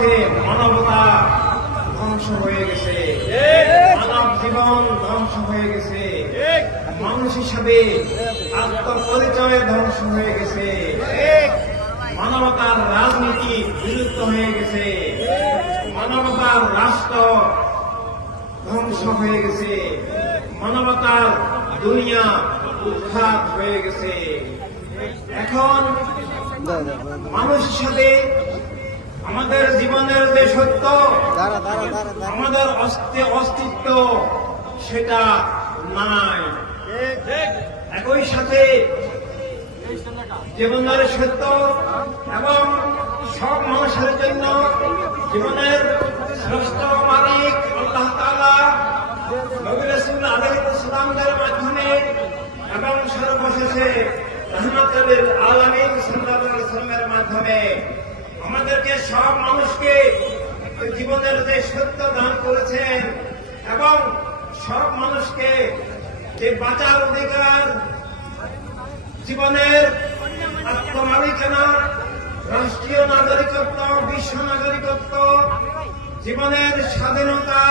অর্থে মানবতা ধ্বংস হয়ে গেছে। মানব জীবন ধ্বংস হয়ে গেছে। মানুষ হিসাবে আত্মপরিচয় ধ্বংস হয়ে গেছে। মানবতার রাজনীতি বিলুপ্ত হয়ে গেছে। মানবতার রাষ্ট্র ধ্বংস হয়ে গেছে। মানবতার দুনিয়া উৎখাত হয়ে গেছে। এখন মানুষ হিসাবে আমাদের জীবনের যে সত্য আমাদের অস্তি- অস্তিত্ব সেটা নাই। একই সাথে জীবনের সত্য এবং সব মানুষের জন্য জীবনের শ্রেষ্ঠ মালিক আল্লাহ তাআলা নবী রাসূল আলাইহিস সালামদের মাধ্যমে এবং সর্বশেষে রহমাতুল আলামিন সাল্লাল্লাহু সাল্লামের মাধ্যমে আমাদেরকে সব মানুষকে জীবনের যে সত্য দান করেছেন এবং সব মানুষকে যে বাঁচার অধিকার জীবনের আত্মমালিকানা, রাষ্ট্রীয় নাগরিকত্ব, বিশ্ব নাগরিকত্ব, জীবনের স্বাধীনতা,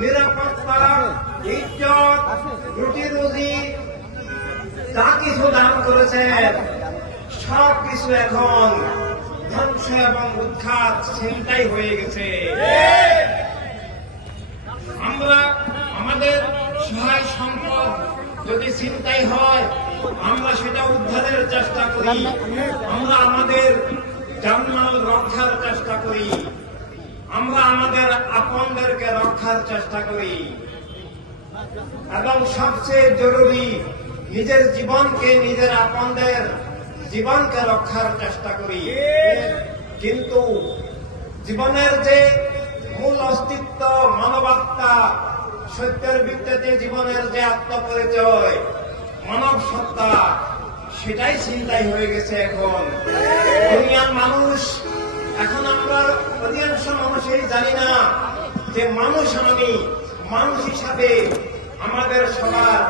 নিরাপত্তা, ইজ্জত রুটি রুজি যা কিছু দান করেছেন সব কিছু এখন ধ্বংস এবং উৎখাত চিন্তাই হয়ে গেছে। আমরা আমাদের সহায় সম্পদ যদি চিন্তাই হয়, আমরা সেটা উদ্ধারের চেষ্টা করি। আমরা আমাদের জানমাল রক্ষার চেষ্টা করি। আমরা আমাদের আপনদেরকে রক্ষার চেষ্টা করি। এবং সবচেয়ে জরুরি, নিজের জীবনকে নিজের আপনদের জীবনকে রক্ষার চেষ্টা করি। কিন্তু জীবনের যে মূল অস্তিত্ব মানবাত্মা সত্যের ভিত্তিতে জীবনের যে আত্মপরিচয়, মানব সত্তা, সেটাই চিন্তাই হয়ে গেছে এখন। দুনিয়ার মানুষ, এখন আমরা অধিকাংশ মানুষই জানি না যে মানুষ আমি, মানুষ হিসাবে আমাদের সবার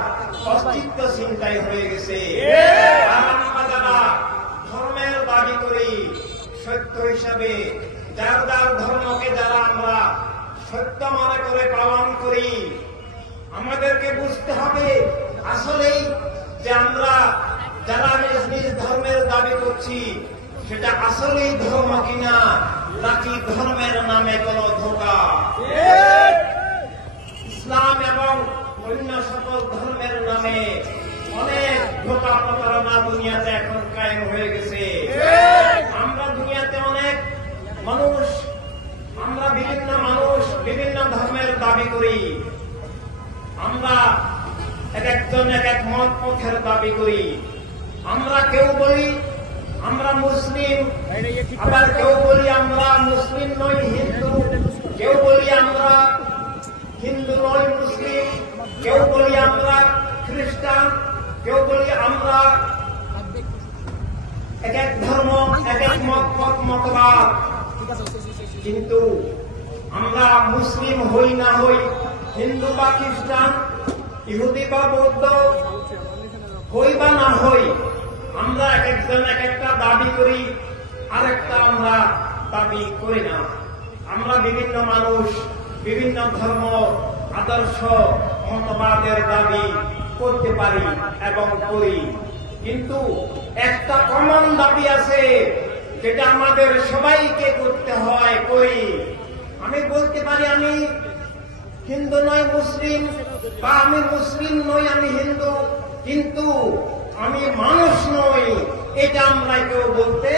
অস্তিত্ব চিন্তাই হয়ে গেছে। ধর্মের দাবি করি সত্য হিসাবে যার যার ধর্মকে যারা আমরা সত্য মনে করে পালন করি আমাদেরকে বুঝতে হবে আসলেই যে আমরা যারা নিজ নিজ ধর্মের দাবি করছি সেটা আসলেই ধর্ম কিনা নাকি ধর্মের নামে কোন ধোকা? দাবি করি। আমরা এক একজন এক এক মত পথের দাবি করি। আমরা কেউ বলি আমরা মুসলিম, আবার কেউ বলি আমরা মুসলিম নই, হিন্দু। কেউ বলি আমরা হিন্দু নই, মুসলিম। কেউ বলি আমরা খ্রিস্টান। কেউ বলি আমরা এক এক ধর্ম, এক এক মত মত, মতবাদ। কিন্তু আমরা মুসলিম হই না হই, হিন্দু বা খ্রিস্টান ইহুদি বা বৌদ্ধ হই বা না হই, আমরা এক একজন এক একটা দাবি করি, আরেকটা আমরা দাবি করি না। আমরা বিভিন্ন মানুষ, বিভিন্ন ধর্ম, আদর্শ, মতবাদের দাবি করতে পারি এবং করি। কিন্তু একটা কমন দাবি আছে, যেটা আমাদের সবাইকে করতে হয়, করি। আমি বলতে পারি আমি হিন্দু নয় মুসলিম, বা আমি মুসলিম নই, আমি হিন্দু, কিন্তু আমি মানুষ নই, এটা আমরা কেউ বলতে